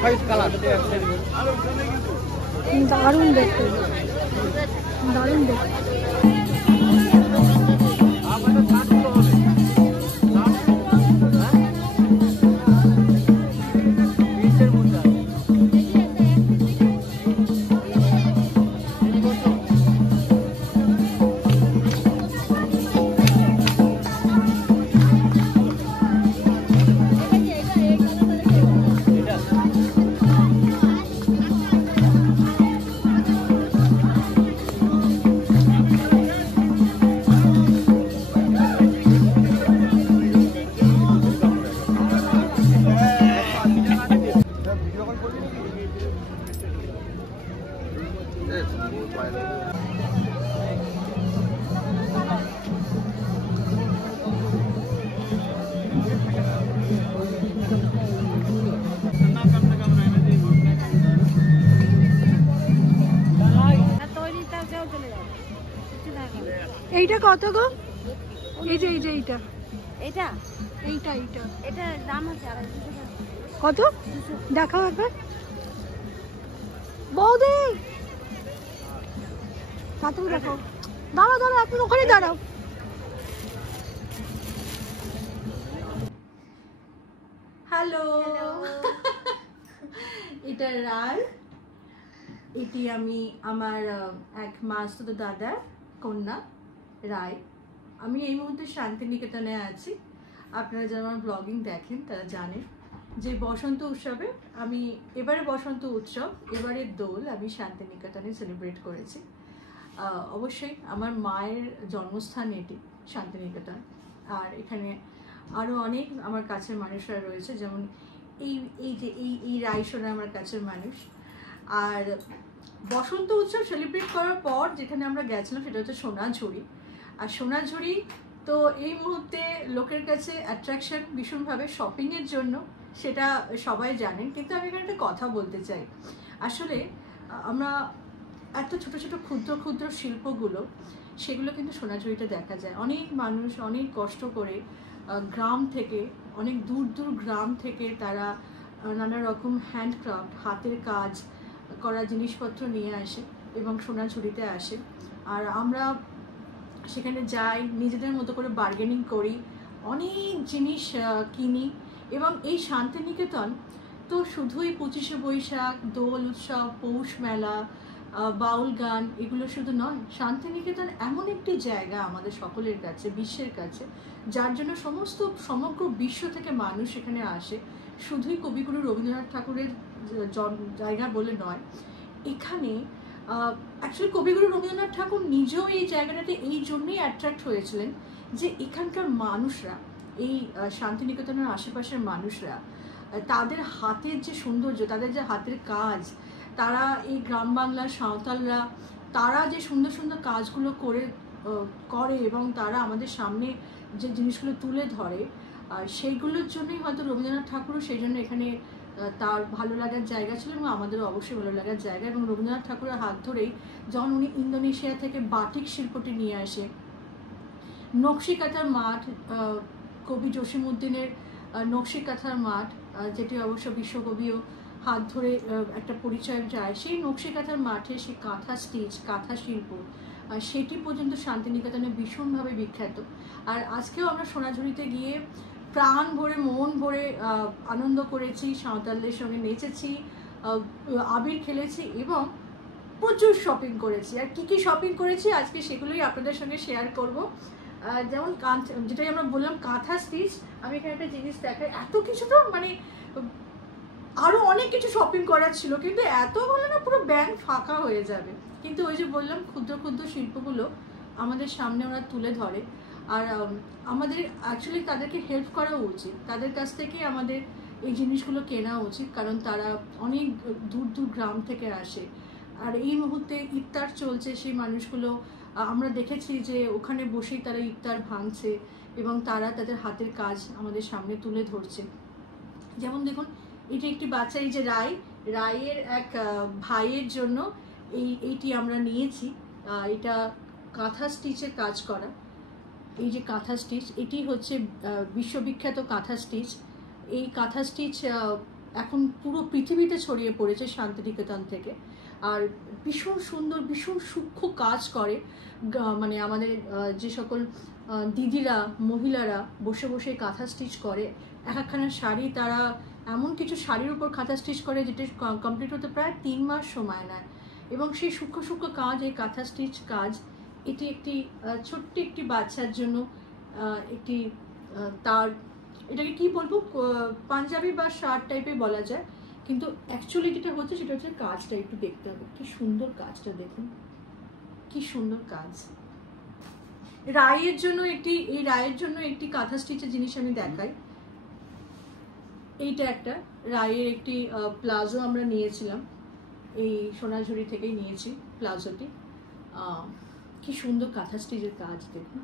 White colour দারুণ দেখতে, দারুণ দেখতে। এইটা কত গো? এই যে এইটা এটা এইটা এইটা এটার দাম আছে 250 টাকা। কত দেখাও একবার বৌদি, তাড়াতাড়ি দেখাও। দাঁড়াও দাঁড়াও, আপনি ওখানে দাঁড়াও। হ্যালো, এটা রায়, এটি আমি আমার এক মাসতুতো দাদার কন্যা রায়। আমি এই মুহূর্তে শান্তিনিকেতনে আছি। আপনারা যারা আমার ব্লগিং দেখেন তারা জানেন যে বসন্ত উৎসবে আমি এবারে বসন্ত উৎসব, এবারে দোল আমি শান্তিনিকেতনে সেলিব্রেট করেছি। অবশ্যই আমার মায়ের জন্মস্থান এটি শান্তিনিকেতন। আর এখানে আরও অনেক আমার কাছের মানুষরা রয়েছে, যেমন এই রায়সোনা আমার কাছের মানুষ। আর বসন্ত উৎসব সেলিব্রেট করার পর যেখানে আমরা গেছিলাম সেটা হচ্ছে সোনাঝুরি। আর সোনাঝুরি তো এই মুহূর্তে লোকের কাছে অ্যাট্রাকশন ভীষণভাবে শপিংয়ের জন্য, সেটা সবাই জানেন। কিন্তু আমি এখানে একটা কথা বলতে চাই। আসলে আমরা এত ছোট ছোট ক্ষুদ্র ক্ষুদ্র শিল্পগুলো, সেগুলো কিন্তু সোনাঝুরিতে দেখা যায়। অনেক মানুষ অনেক কষ্ট করে গ্রাম থেকে, অনেক দূর দূর গ্রাম থেকে তারা নানা রকম হ্যান্ডক্রাফট, হাতের কাজ করা জিনিসপত্র নিয়ে আসে এবং সোনাঝুরিতে আসে। আর আমরা সেখানে যাই, নিজেদের মতো করে বার্গেনিং করি, অনেক জিনিস কিনি। এবং এই শান্তিনিকেতন তো শুধুই 25শে বৈশাখ, দোল উৎসব, পৌষ মেলা, বাউল গান, এগুলো শুধু নয়। শান্তিনিকেতন এমন একটি জায়গা আমাদের সকলের কাছে, বিশ্বের কাছে, যার জন্য সমগ্র বিশ্ব থেকে মানুষ এখানে আসে। শুধুই কবিগুরু রবীন্দ্রনাথ ঠাকুরের জায়গা বলে নয়, এখানে অ্যাকচুয়ালি কবিগুরু রবীন্দ্রনাথ ঠাকুর নিজেও এই জায়গাটাতে এই জন্যই অ্যাট্রাক্ট হয়েছিলেন যে এখানকার মানুষরা, এই শান্তিনিকেতনের আশেপাশের মানুষরা, তাদের হাতের যে সৌন্দর্য, তাদের যে হাতের কাজ, তারা এই গ্রাম বাংলার সাঁওতালরা, তারা যে সুন্দর সুন্দর কাজগুলো করে এবং তারা আমাদের সামনে যে জিনিসগুলো তুলে ধরে, সেইগুলোর জন্যই হয়তো রবীন্দ্রনাথ ঠাকুরও সেই জন্য এখানে তার ভালো লাগার জায়গা ছিল এবং আমাদেরও অবশ্যই ভালো লাগার জায়গা। এবং রবীন্দ্রনাথ ঠাকুরের হাত ধরেই যখন উনি ইন্দোনেশিয়া থেকে বাটিক শিল্পটি নিয়ে আসে, নকশি কাঁথার মাঠ, কবি জসিমউদ্দিনের নকশি কাঁথার মাঠ, যেটি অবশ্য বিশ্বকবিও হাত ধরে একটা পরিচয় যায়, সেই নকশি কাঁথার মাঠে সেই কাঁথা স্টিচ, কাঁথা শিল্প, সেটি পর্যন্ত শান্তিনিকেতনে ভীষণভাবে বিখ্যাত। আর আজকেও আমরা সোনাঝুরিতে গিয়ে প্রাণ ভরে, মন ভরে আনন্দ করেছি, সাঁওতালদের সঙ্গে নেচেছি, আবির খেলেছি এবং প্রচুর শপিং করেছি। আর কী কী শপিং করেছি আজকে সেগুলোই আপনাদের সঙ্গে শেয়ার করব। যেমন যেটাই আমরা বললাম কাঁথা স্টিচ, আমি এখানে একটা জিনিস দেখাই। এত কিছু তো মানে আরও অনেক কিছু শপিং করার ছিল, কিন্তু এত বলে না পুরো ব্যাংক ফাঁকা হয়ে যাবে। কিন্তু ওই যে বললাম, ক্ষুদ্র ক্ষুদ্র শিল্পগুলো আমাদের সামনে ওরা তুলে ধরে। আর আমাদের অ্যাকচুয়ালি তাদেরকে হেল্প করা উচিত, তাদের কাছ থেকে আমাদের এই জিনিসগুলো কেনা উচিত, কারণ তারা অনেক দূর দূর গ্রাম থেকে আসে। আর এই মুহূর্তে ইফতার চলছে, সেই মানুষগুলো আমরা দেখেছি যে ওখানে বসেই তারা ইফতার ভাঙছে এবং তারা তাদের হাতের কাজ আমাদের সামনে তুলে ধরছে। যেমন দেখুন, এটি একটি বাচ্চা, এই যে রায়ের এক ভাইয়ের জন্য এইটি আমরা নিয়েছি। এটা কাঁথা স্টিচের কাজ করা। এই যে কাঁথা স্টিচ, এটি হচ্ছে বিশ্ববিখ্যাত কাঁথা স্টিচ। এই কাঁথা স্টিচ এখন পুরো পৃথিবীতে ছড়িয়ে পড়েছে শান্তিনিকেতন থেকে। আর ভীষণ সুন্দর, ভীষণ সূক্ষ্ম কাজ করে মানে আমাদের যে সকল দিদিরা, মহিলারা বসে বসে কাঁথা স্টিচ করে। এক একখানা শাড়ি তারা এমন কিছু শাড়ির উপর কাঁথা স্টিচ করে যেটা কমপ্লিট হতে প্রায় 3 মাস সময় নেয়। এবং সেই সূক্ষ্ম সূক্ষ্ম কাজ, এই কাঁথা স্টিচ কাজ, এটি একটি ছোট্ট একটি বাচ্চার জন্য একটি তার এটাকে কি বলবো, পাঞ্জাবি বা শার্ট টাইপের বলা যায়, কিন্তু অ্যাকচুয়ালি যেটা হচ্ছে সেটা হচ্ছে কাজটা একটু দেখতে হবে। কি সুন্দর কাজটা দেখুন, কি সুন্দর কাজ। রায়ের জন্য একটি কাঁথা স্টিচের জিনিস আমি দেখাই। এইটা একটা রায়ের একটি প্লাজো আমরা নিয়েছিলাম, এই সোনাঝুরি থেকেই নিয়েছি প্লাজোটি। কি সুন্দর কাঁথা স্টিচের কাজ দেখুন।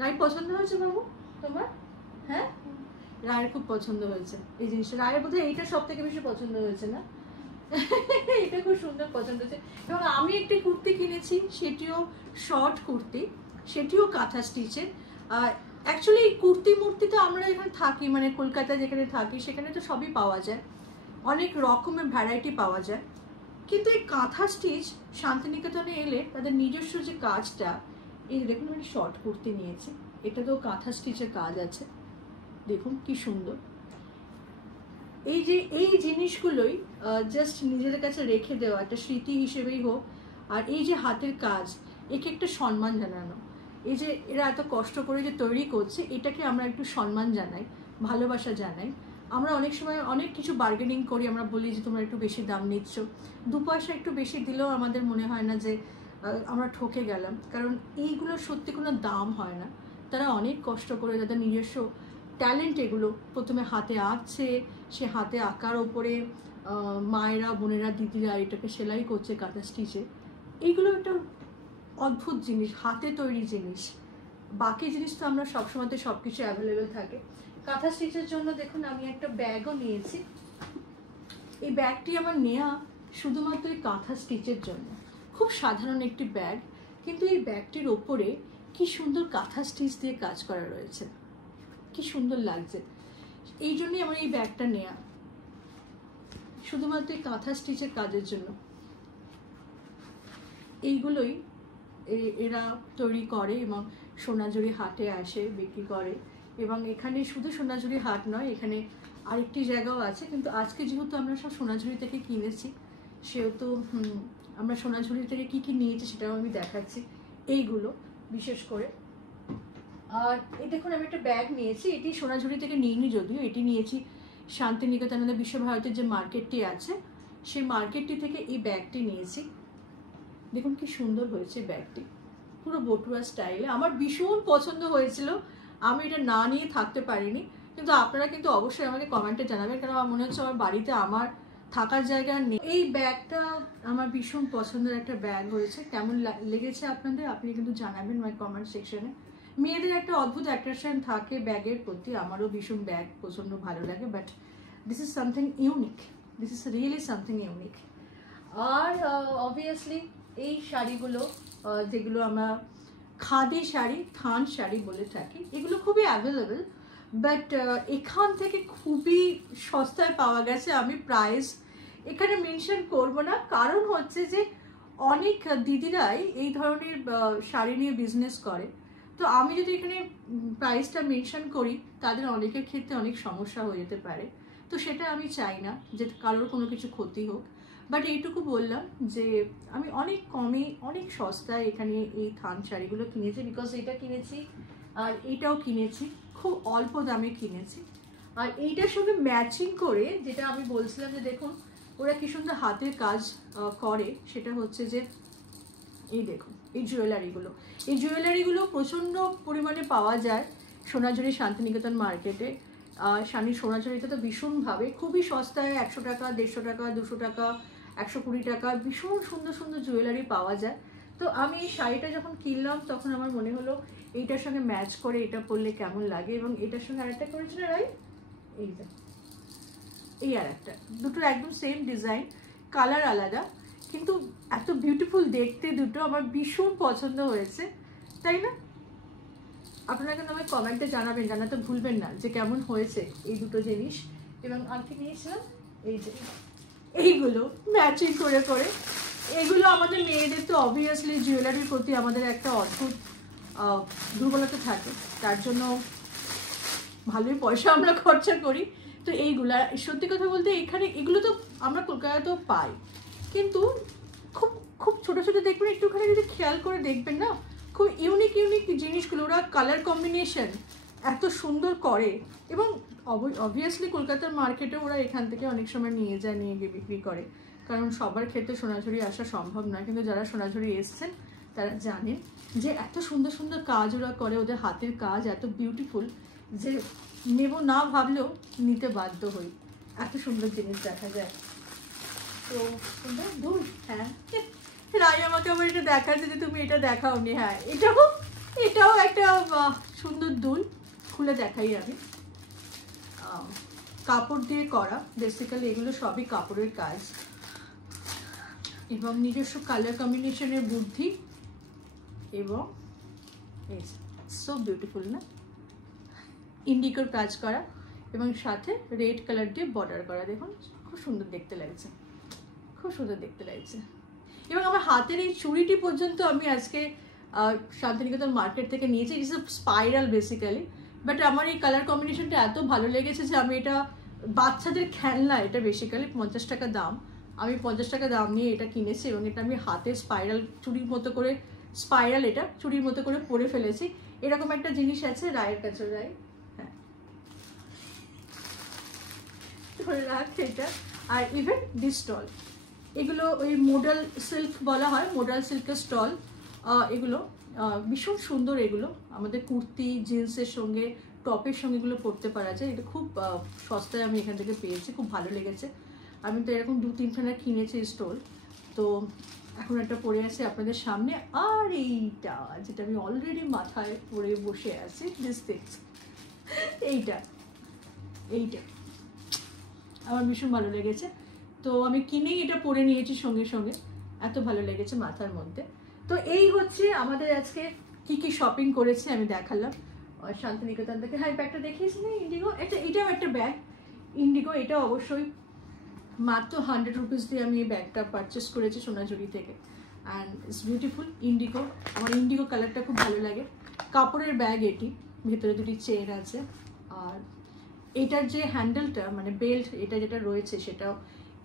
রায় পছন্দ হয়েছে বাবু তোমার? হ্যাঁ, রায়ের খুব পছন্দ হয়েছে এই জিনিসটা। রায়ের বোধহয় এইটা সব থেকে বেশি পছন্দ হয়েছে না? এটা খুব সুন্দর পছন্দ হয়েছে। এবং আমি একটি কুর্তি কিনেছি, সেটিও শর্ট কুর্তি, সেটিও কাঁথা স্টিচের। অ্যাকচুয়ালি এই কুর্তি মূর্তি তো আমরা এখানে থাকি, মানে কলকাতায় যেখানে থাকি সেখানে তো সবই পাওয়া যায়, অনেক রকমের ভ্যারাইটি পাওয়া যায়। কিন্তু এই কাঁথা স্টিচ শান্তিনিকেতনে এলে তাদের নিজস্ব যে কাজটা, এই দেখুন আমি শর্ট কুর্তি নিয়েছি, এটা তো কাঁথা স্টিচের কাজ আছে, দেখুন কি সুন্দর। এই জিনিসগুলোই জাস্ট নিজেদের কাছে রেখে দেওয়া, একটা স্মৃতি হিসেবেই হোক। আর এই যে হাতের কাজ, একে একটা সম্মান জানানো। এই যে এরা এত কষ্ট করে যে তৈরি করছে, এটাকে আমরা একটু সম্মান জানাই, ভালোবাসা জানাই। আমরা অনেক সময় অনেক কিছু বার্গেনিং করি, আমরা বলি যে তোমরা একটু বেশি দাম নিচ্ছ, 2 পয়সা একটু বেশি দিলেও আমাদের মনে হয় না যে আমরা ঠকে গেলাম, কারণ এইগুলো সত্যি কোনো দাম হয় না। তারা অনেক কষ্ট করে তাদের নিজস্ব ট্যালেন্ট এগুলো প্রথমে হাতে আঁকছে, সে হাতে আঁকার ওপরে মায়েরা, বোনেরা, দিদিরা এটাকে সেলাই করছে কাঁথা স্টিচে। এইগুলো একটা অদ্ভুত জিনিস, হাতে তৈরি জিনিস। বাকি জিনিস তো আমরা সবসময় সব কিছু অ্যাভেলেবেল থাকে। কাঁথা স্টিচের জন্য দেখুন আমি একটা ব্যাগও নিয়েছি। এই ব্যাগটি আমার নেওয়া শুধুমাত্র এই কাঁথা স্টিচের জন্য। খুব সাধারণ একটি ব্যাগ, কিন্তু এই ব্যাগটির ওপরে কি সুন্দর কাঁথা স্টিচ দিয়ে কাজ করা রয়েছে, কি সুন্দর লাগছে। এই জন্যই আমার এই ব্যাগটা নেওয়া, শুধুমাত্র এই কাঁথা স্টিচের কাজের জন্য। এইগুলোই এরা তৈরি করে এবং সোনাঝুরি হাটে আসে বিক্রি করে। এবং এখানে শুধু সোনাঝুরি হাট নয়, এখানে আরেকটি জায়গাও আছে, কিন্তু আজকে যেহেতু আমরা সব সোনাঝুরি থেকে কিনেছি, সেহেতু আমরা সোনাঝুরি থেকে কি কি নিয়েছি সেটাও আমি দেখাচ্ছি। এইগুলো বিশেষ করে। আর এই দেখুন আমি একটা ব্যাগ নিয়েছি, এটি সোনাঝুরি থেকে নিইনি যদিও, এটি নিয়েছি শান্তিনিকেতনে বিশ্বভারতীর যে মার্কেটটি আছে সেই মার্কেটটি থেকে এই ব্যাগটি নিয়েছি। দেখুন কি সুন্দর হয়েছে ব্যাগটি, পুরো বটুয়া স্টাইলে। আমার ভীষণ পছন্দ হয়েছিল, আমি এটা না নিয়ে থাকতে পারিনি। কিন্তু আপনারা কিন্তু অবশ্যই আমাকে কমেন্টে জানাবেন, কারণ আমার মনে হচ্ছে আমার বাড়িতে আমার থাকার জায়গা নেই। এই ব্যাগটা আমার ভীষণ পছন্দের একটা ব্যাগ হয়েছে। কেমন লেগেছে আপনাদের আপনি কিন্তু জানাবেন মাই কমেন্ট সেকশনে। মেয়েদের একটা অদ্ভুত অ্যাট্রাকশন থাকে ব্যাগের প্রতি, আমারও ভীষণ ব্যাগ প্রচণ্ড ভালো লাগে, but this is something unique, this is really something unique. আর অবভিয়াসলি এই শাড়িগুলো যেগুলো আমরা খাদি শাড়ি, থান শাড়ি বলে থাকি, এগুলো খুবই অ্যাভেলেবেল, বাট এখান থেকে খুবই সস্তায় পাওয়া গেছে। আমি প্রাইস এখানে মেনশন করব না, কারণ হচ্ছে যে অনেক দিদিরাই এই ধরনের শাড়ি নিয়ে বিজনেস করে, তো আমি যদি এখানে প্রাইসটা মেনশন করি তাদের অনেকের ক্ষেত্রে অনেক সমস্যা হয়ে যেতে পারে, তো সেটা আমি চাই না যে কারোর কোনো কিছু ক্ষতি হোক। বাট এইটুকু বললাম যে আমি অনেক কমে, অনেক সস্তায় এখানে এই থান শাড়িগুলো কিনেছি, বিকজ এটা কিনেছি আর এইটাও কিনেছি, খুব অল্প দামে কিনেছি। আর এইটার সঙ্গে ম্যাচিং করে যেটা আমি বলছিলাম যে দেখুন ওরা কি সুন্দর হাতের কাজ করে, সেটা হচ্ছে যে এই দেখুন এই জুয়েলারিগুলো প্রচণ্ড পরিমাণে পাওয়া যায় সোনাঝুরি শান্তিনিকেতন মার্কেটে। সোনাঝুরিতে তো ভীষণভাবে খুবই সস্তায় 100 টাকা, 150 টাকা, 200 টাকা, 120 টাকা ভীষণ সুন্দর সুন্দর জুয়েলারি পাওয়া যায়। তো আমি এই শাড়িটা যখন কিনলাম তখন আমার মনে হলো এইটার সঙ্গে ম্যাচ করে এটা পরলে কেমন লাগে। এবং এটার সঙ্গে আরেকটা করেছি না রাই, এইটা, এই আর একটা, দুটো একদম সেম ডিজাইন, কালার আলাদা, কিন্তু এত বিউটিফুল দেখতে দুটো, আমার ভীষণ পছন্দ হয়েছে, তাই না? আপনারা কিন্তু আমাকে কমেন্টে জানাবেন, জানাতে ভুলবেন না যে কেমন হয়েছে এই দুটো জিনিস। এবং আর কি নিয়েছিলাম, এই যে এইগুলো ম্যাচিং করে করে, এগুলো আমাদের মেয়েদের তো অবভিয়াসলি জুয়েলারির প্রতি আমাদের একটা অদ্ভুত দুর্বলতা থাকে, তার জন্য ভালোই পয়সা আমরা খরচা করি। তো এইগুলা সত্যি কথা বলতে এখানে এগুলো তো আমরা কলকাতাতেও পাই, কিন্তু খুব খুব ছোটো ছোটো দেখবেন, একটুখানি যদি খেয়াল করে দেখবেন না, খুব ইউনিক ইউনিক জিনিসগুলো, ওরা কালার কম্বিনেশন এত সুন্দর করে। এবং অবভিয়াসলি কলকাতার মার্কেটে ওরা এখান থেকে অনেক সময় নিয়ে যায়, নিয়ে গিয়ে বিক্রি করে, কারণ সবার ক্ষেত্রে সোনাঝুরি আসা সম্ভব নয়। কিন্তু যারা সোনাঝুরি এসছেন তারা জানেন যে এত সুন্দর সুন্দর কাজ ওরা করে, ওদের হাতের কাজ এত বিউটিফুল যে নেব না ভাবলেও নিতে বাধ্য হই, এত সুন্দর জিনিস দেখা যায়। তো সুন্দর দুল, হ্যাঁ রাই আমাকে আবার এটা দেখাচ্ছে যে তুমি এটা দেখাওনি। হ্যাঁ এটাও একটা সুন্দর দুল, খুলে দেখাই আমি। কাপড় দিয়ে করা, বেসিক্যালি এগুলো সবই কাপড়ের কাজ এবং নিজস্ব কালার কম্বিনেশনের বুদ্ধি, এবং সো বিউটিফুল না, ইন্ডিগোর কাজ করা এবং সাথে রেড কালার দিয়ে বর্ডার করা। দেখুন খুব সুন্দর দেখতে লাগছে, খুব সুন্দর দেখতে লাগছে। এবং আমার হাতের এই চুড়িটি পর্যন্ত আমি আজকে শান্তিনিকেতন মার্কেট থেকে নিয়েছি। It's a spiral basically, but আমার এই কালার কম্বিনেশনটা এত ভালো লেগেছে যে আমি এটা, বাচ্চাদের খেলনা এটা, বেসিক্যালি 50 টাকা দাম, আমি 50 টাকা দাম নিয়ে এটা কিনেছি এবং এটা আমি হাতে স্পাইরাল চুড়ির মতো করে, স্পাইরাল এটা চুড়ির মতো করে পরে ফেলেছি। এরকম একটা জিনিস আছে রায়ের কাছে, রায় হ্যাঁ ধরে রাখ এটা। আর ইভেন দিস স্টল, এগুলো ওই মোডাল সিল্ক বলা হয়, মোডাল সিল্কের স্টল, এগুলো ভীষণ সুন্দর। এগুলো আমাদের কুর্তি জিন্সের সঙ্গে, টপের সঙ্গে এগুলো পরতে পারা যায়। এটা খুব সস্তায় আমি এখান থেকে পেয়েছি, খুব ভালো লেগেছে। আমি তো এরকম 2-3খানা কিনেছি স্টল, তো এখন একটা পরে আছে আপনাদের সামনে। আর এইটা যেটা আমি অলরেডি মাথায় পরে বসে আছি, দিস থিংস, এইটা আমার ভীষণ ভালো লেগেছে। তো আমি কিনেই এটা পরে নিয়েছি সঙ্গে সঙ্গে, এত ভালো লেগেছে মাথার মধ্যে। তো এই হচ্ছে আমাদের আজকে কি কি শপিং করেছে আমি দেখালাম শান্তিনিকেতন থেকে। হ্যাঁ ব্যাগটা দেখিয়েছি না, ইন্ডিগো, এটাও একটা ব্যাগ ইন্ডিগো। এটা অবশ্যই মাত্র 100 রুপিস দিয়ে আমি এই ব্যাগটা পারচেস করেছি সোনাঝুরি থেকে, অ্যান্ড ইটস বিউটিফুল ইন্ডিগো। আমার ইন্ডিগো কালারটা খুব ভালো লাগে। কাপড়ের ব্যাগ এটি, ভেতরে দুটি চেন আছে, আর এটার যে হ্যান্ডেলটা মানে বেল্ট এটা যেটা রয়েছে সেটাও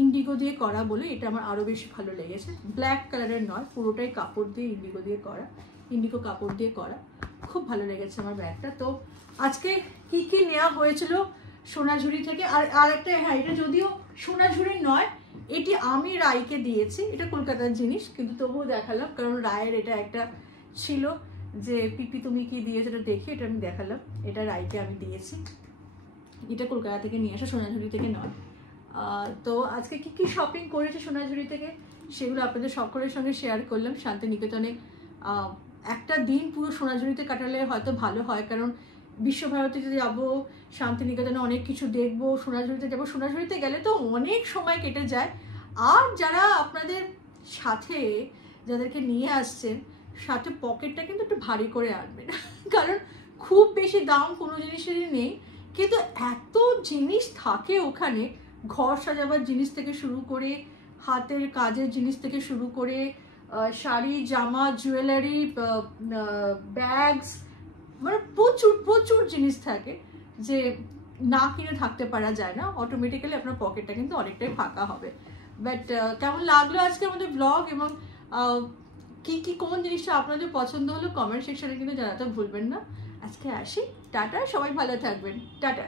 ইন্ডিগো দিয়ে করা বলে এটা আমার আরও বেশি ভালো লেগেছে। ব্ল্যাক কালারের নয়, পুরোটাই কাপড় দিয়ে ইন্ডিগো দিয়ে করা, ইন্ডিগো কাপড় দিয়ে করা, খুব ভালো লেগেছে আমার ব্যাগটা। তো আজকে কি কি নেওয়া হয়েছিল সোনাঝুরি থেকে। আর একটা, হ্যাঁ এটা যদিও সোনাঝুরির নয়, এটি আমি রায়কে দিয়েছি, এটা কলকাতার জিনিস কিন্তু তবুও দেখালাম, কারণ রায়ের এটা একটা ছিল যে পিপি তুমি কি দিয়েছো এটা দেখে এটা আমি দেখালাম। এটা রায়কে আমি দিয়েছি, এটা কলকাতা থেকে নিয়ে আসা, সোনাঝুরি থেকে নয়। তো আজকে কি কি শপিং করেছে সোনাঝুরি থেকে সেগুলো আপনাদের সকলের সঙ্গে শেয়ার করলাম। শান্তিনিকেতনে একটা দিন পুরো সোনাঝুরিতে কাটালে হয়তো ভালো হয়, কারণ বিশ্বভারতীতে যাবো, শান্তিনিকেতনে অনেক কিছু দেখবো, সোনাঝুরিতে যাবো, সোনাঝুরিতে গেলে তো অনেক সময় কেটে যায়। আর যারা আপনাদের সাথে যাদেরকে নিয়ে আসছেন, সাথে পকেটটা কিন্তু একটু ভারী করে আনবেন, কারণ খুব বেশি দাম কোনো জিনিসেরই নেই, কিন্তু এত জিনিস থাকে ওখানে, ঘর সাজাবার জিনিস থেকে শুরু করে, হাতের কাজের জিনিস থেকে শুরু করে, শাড়ি, জামা, জুয়েলারি, ব্যাগস, মানে প্রচুর প্রচুর জিনিস থাকে যে না কিনে থাকতে পারা যায় না। অটোমেটিক্যালি আপনার পকেটটা কিন্তু অনেকটাই ফাঁকা হবে। বাট কেমন লাগলো আজকে আমাদের ব্লগ, এবং কি কোন জিনিসটা আপনাদের পছন্দ হলো কমেন্ট সেকশনে কিন্তু জানাতে ভুলবেন না। আজকে আসি, টাটা, সবাই ভালো থাকবেন, টাটা।